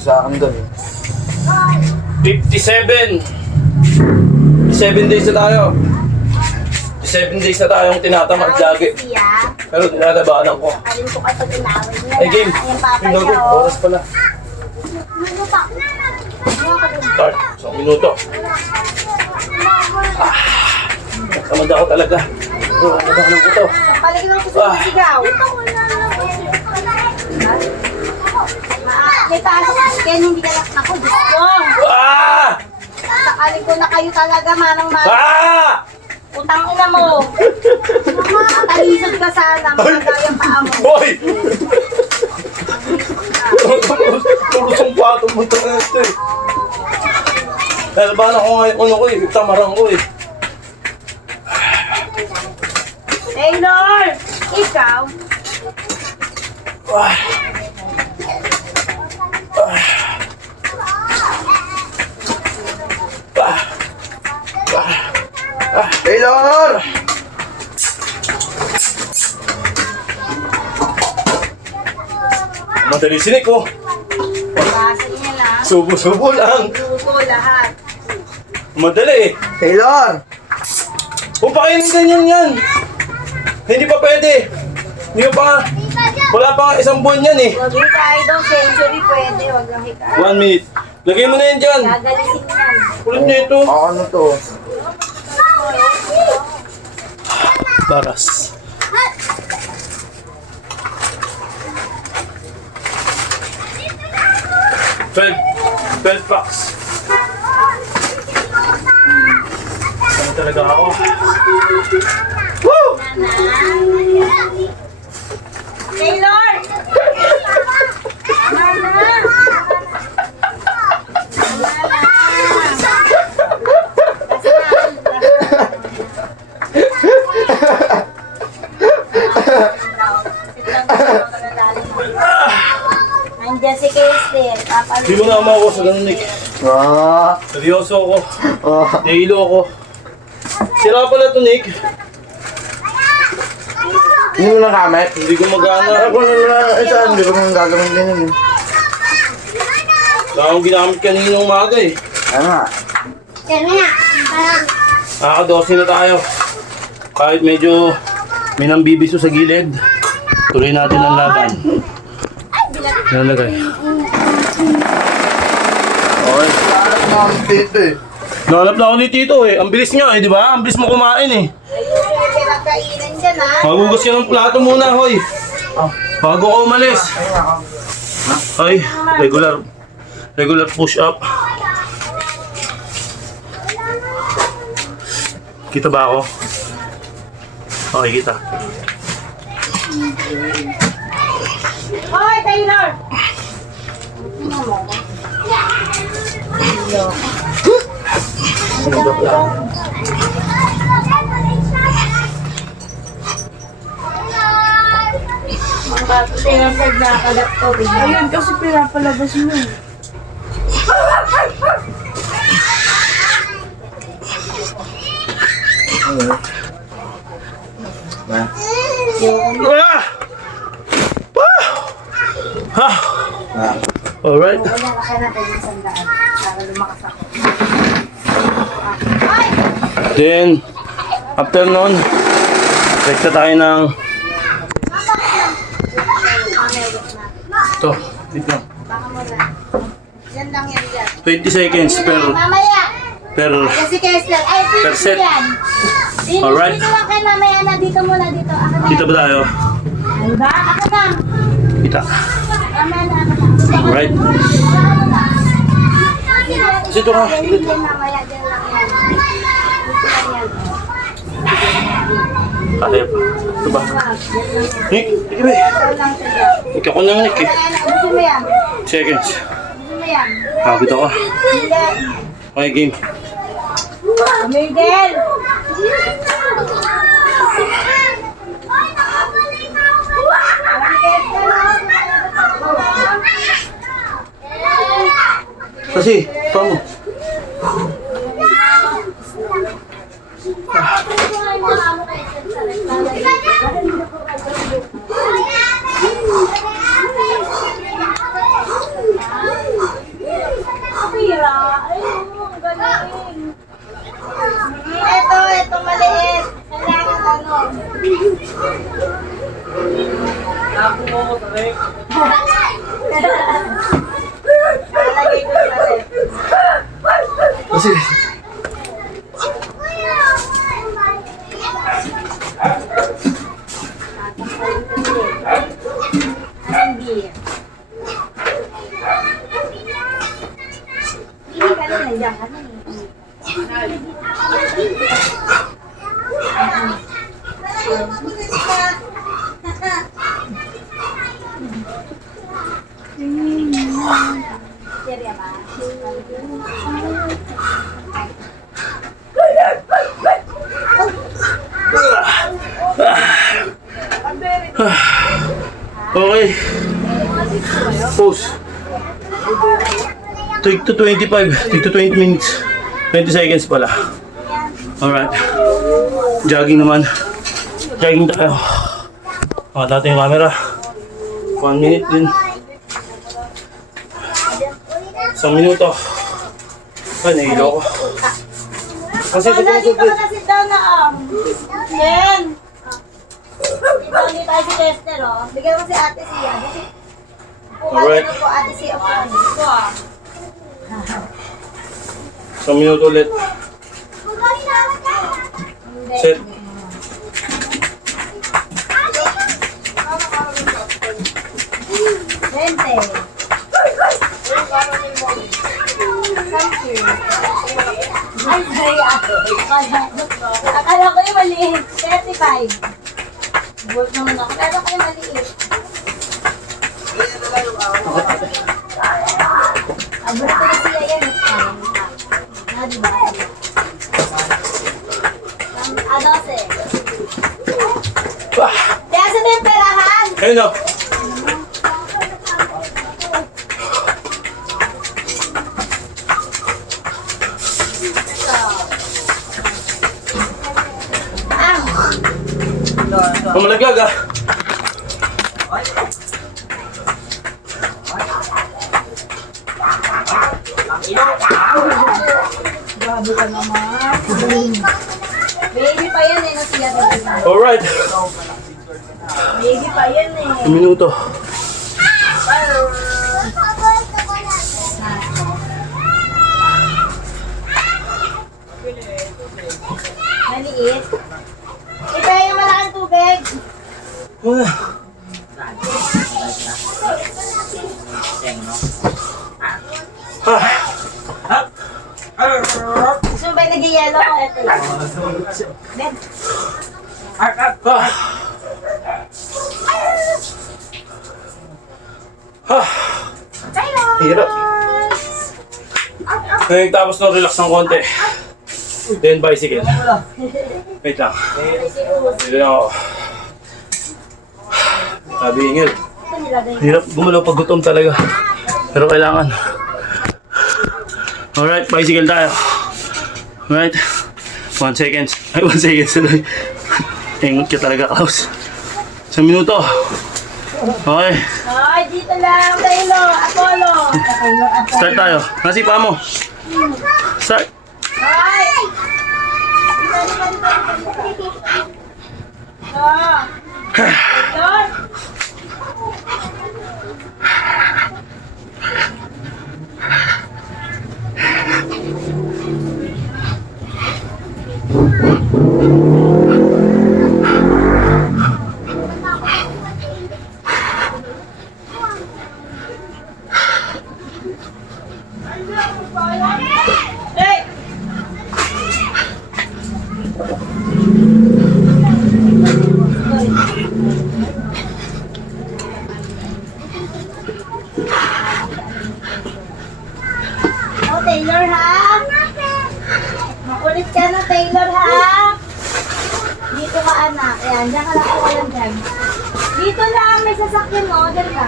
Sa akin doon. 57 days na tayo. 7 days na tayong tinatamad lagi. Pero nilalabanan ko. Alin ko kapag inaway niya. Ay, game. Yung papa Minuto, niya, oh. oras pala. Start. 1 minuto. Tamad ako talaga. Nalabanan ko to. Paligid lang ko sa sigaw. May pasok kasi kaya hindi ka lang ako. Diyos ko. Sakaling ko na kayo talaga, manang-manang. Utang ina mo. Talisod ka sana, magagayang paa mo. Hoy! Tulusong pato mo ito na ito eh. Nalabanan ko ngayon ano ko eh. Tamarang ko eh. Taylor! Ikaw? Taylor! Madali sinik ko. Basa niya lang. Subo-subo lang. Suso lahat. Madali eh. Taylor! Kung pakainin ganyan yan. Hindi pa pwede. Hindi pa nga. Wala pa nga isang buwan yan eh. Huwag yung tayo daw, century pwede. Huwag lang hikaw. 1 minute. Lagay mo na yan dyan. Gagalisin yan. Kulit niya ito. Ano to? Baras. Twelve packs. Ano talaga ako? Woo! Taylor! Nandiyan si Kesler. Hindi mo na ako sa ganun, Nick. Seryoso ako. Nahilo ako. Sira pala to, Nick. Hindi mo na gamit? Hindi ko magana. Ako na lang, hindi ko nang gagawin din yun. Wala akong ginamit kaninang umaga eh. Ano nga? Nakaka-12 na tayo. Kahit medyo may nambibiso sa gilid, tuloy natin ang laban. Nalagay. Okay, sarap na ang tito eh. Nahanap na ako ni Tito eh. Ang bilis niya eh, di ba? Ang bilis mo kumain eh. Ayusin yung pinagkainan dyan, ha? Magugas ka ng plato muna, hoy. Bago ka umalis. Ay, regular push up. Kita ba ako? Okay, kita. Hoy, Taylor! Ayun, kasi pinapalabas mo. Alright. Wala ka kaya natin yung sandaan para lumakas ako. Then, after nun, check na tayo ng... Ito, dito. Baka mo na. Yan lang yan dyan. 20 seconds Mamaya! per Kasi Kessler, ay, Per set. yan. Alright. Dito lang kayo mamaya na. Dito muna, dito. Ako na. Kita ba tayo? Ay ba? Ako na. Kita. Mamaya na, ako na. Alright. Dito ka. Yan, yan, mamaya, dyan lang yan. Dito lang yan. Alep. Ito ba? Nick, hindi ba? Dyan lang siya dyan. Ikaw ko lang, Nick eh. Ayan, gusto mo yan? Seconds. Gusto mo yan? Nakakita ko. Hindi. Okay, game. Miguel! Kasi, paano? Kasi, Hindi. Hindi ka na nandiyan ka na eh. Serya ba? okay. Pause. Take to 25. Take to 20 minutes. 20 seconds pala. Alright. Jogging naman. Jogging tayo. Natin yung camera. 1 minute din. 1 minuto. Ay, nahilo ko. Kasi Wala, sumusod dito ka na sit down na Len! Dito ulit tayo si Lester, oh. Bigyan mo si ate siya. Alright. Ano po, ate siya po. Dito, ah. 1 minuto ulit. Set. Lente. Ay, sorry, ate. Akala ko yung maliit. 35. Bolt naman ako. Akala ko yung maliit. Abot ko na siya yan. Di ba? 12. Kaya sa temperahan. Ayun o. Pumalaglag ah. Grabe ka naman. Baby pa yan eh, nasiya din. Alright. Baby pa yan eh. 1 minuto. Maliit. Ipaya yung malaking tubig. Gusto mo ba yung nag-yellow ko? Ito lang. Ben. Hirap. Ngayon tapos na relax ng konti. Then bicycle. Wait lang. Dito lang ako. Sabi ingil. Hirap gumalaw pag gutom talaga. Pero kailangan. Alright, bicycle tayo. Alright. 1 second. Ay, 1 second. Sabi. Ingot ka talaga, Klaus. 1 minuto. Okay. Ay, dito lang. Taylor, Apollo. Start tayo. Nasi pa mo. Start. Ay! Taylor. Hey! Oh, Taylor, ha? Makulit ka na, Taylor, ha? Dito ka, anak. Ayan, dyan ka lang ako lang dyan. Dito lang, may sasakyan mo. Dyan ka.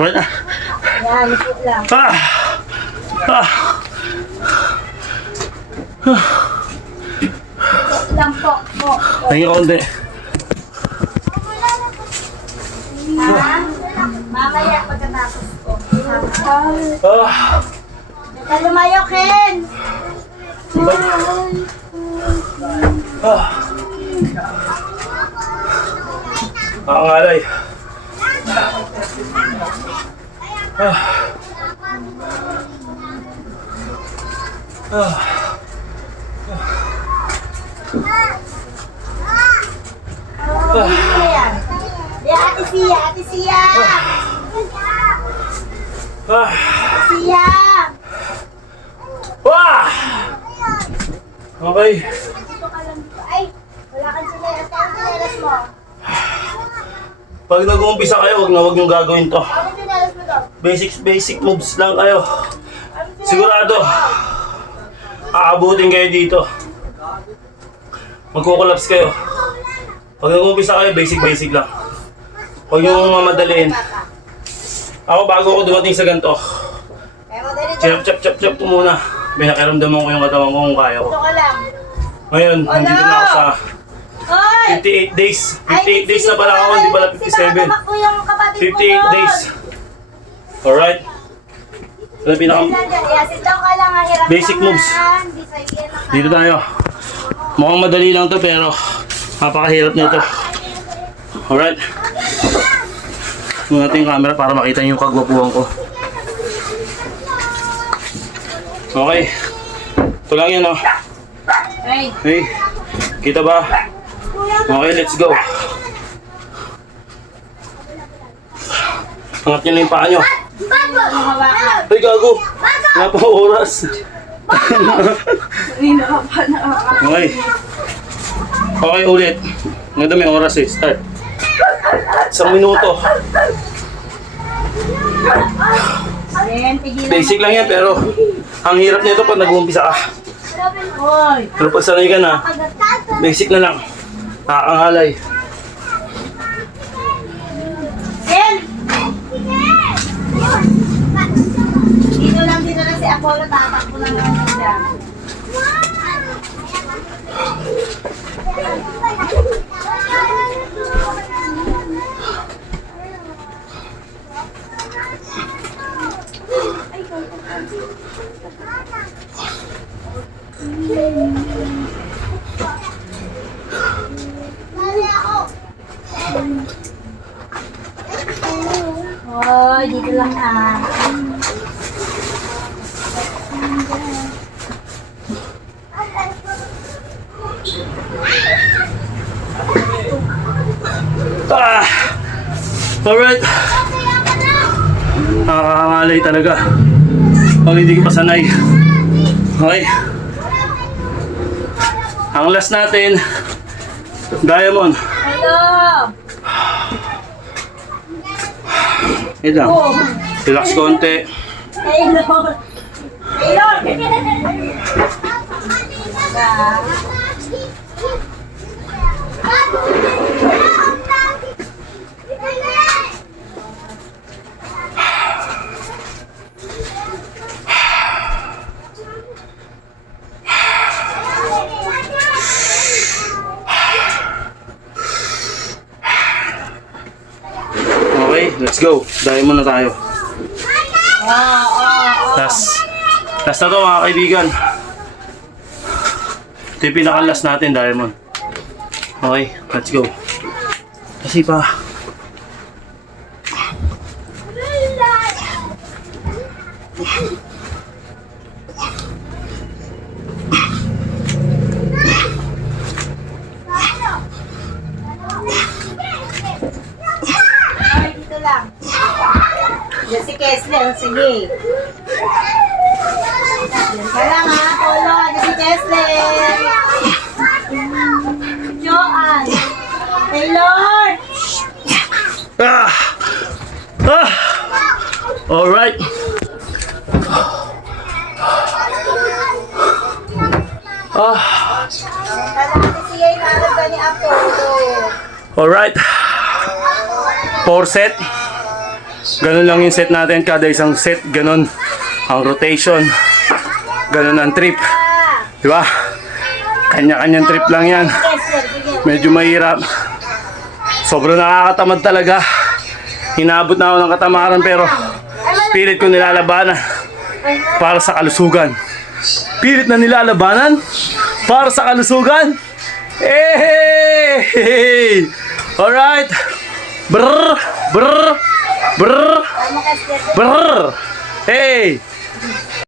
Alright na. Ayan, ipot lang. Ipot lang po. Tingin ko konti. Ha? Mamaya pagkatapos ko. Ito lumayo, Ken. Ang alay. Ano yan? Di, Ate Sia, Ate Sia! Ah! Ate Sia! Wah! Okay. Dito ka lang dito. Ay, wala kang sinelas. Kaya sinelas mo. Pag nag-uumpisa kayo, wag niyong gagawin to. Bakit sinelas mo to? Basic moves lang kayo. Sigurado. Aabutin kayo dito. Magkukulaps kayo. Pag nag-uumpisa kayo, basic lang. Huwag niyong mamadaliin. Ako bago ako dumating sa ganito, Kaya madali chap ko muna. May nakiramdaman ko yung katawan ko kung kaya ko. Dito ka lang. Ngayon, nandito na ako sa Hoy! 58 days. 58 days na pala ako, hindi pala 57. 58 days. Alright. Ito pinaka basic moves. Dito tayo. Mukhang madali lang to pero napakahirap nito. Alright. Muna natin yung camera para makita niyo yung kagwapuhan ko. Okay. Ito lang yan, oh. Hey. Hey. Kita ba? Okay, let's go. Angat nyo na yung paa nyo. Ay, gago. Wala pa oras. Okay. Okay, ulit. Ngayon may oras eh. Start. 1 minuto. Basic lang yan pero ang hirap nito pag nag-uumpisa ka. Hoy. Pero pag sanay ka na, basic na lang. Nakakangalay. Ken! Dito lang si Apollo, tatakbo lang naman siya. Hoy, dito lang ah. Ah! Alright. Nakakangalay talaga. Pag hindi ka pa sanay. Okay. Ang last natin, Diamond. Hello! Wait lang. Relax konti. Taylor! Taylor! Okay, let's go. Diamond na tayo. Last na to mga kaibigan. Ito yung pinaka-last natin, Diamond. Okay, let's go. Kasi pa. Ay, dito lang. Yan si Kessler, sige. Yan ka lang ha, Polo. Yan si Kessler. Joanne. Taylor! Ah! Ah! Alright. Ah! Kalahati siya yung narap ka ni Apollo. Alright. 4 set. Ganun lang yung set natin. Kada isang set, ganun ang rotation. Ganun ang trip. Diba? Kanya-kanyang trip lang yan. Kessler, sige. Medyo mahirap. Sobrang nakakatamad talaga. Hinabot na ako ng katamaran pero pilit ko nilalabanan para sa kalusugan. Pilit na nilalabanan para sa kalusugan. Hey! Alright. Brr! Brr! Brr! Tama ka, Stephen. Brrr! Hey!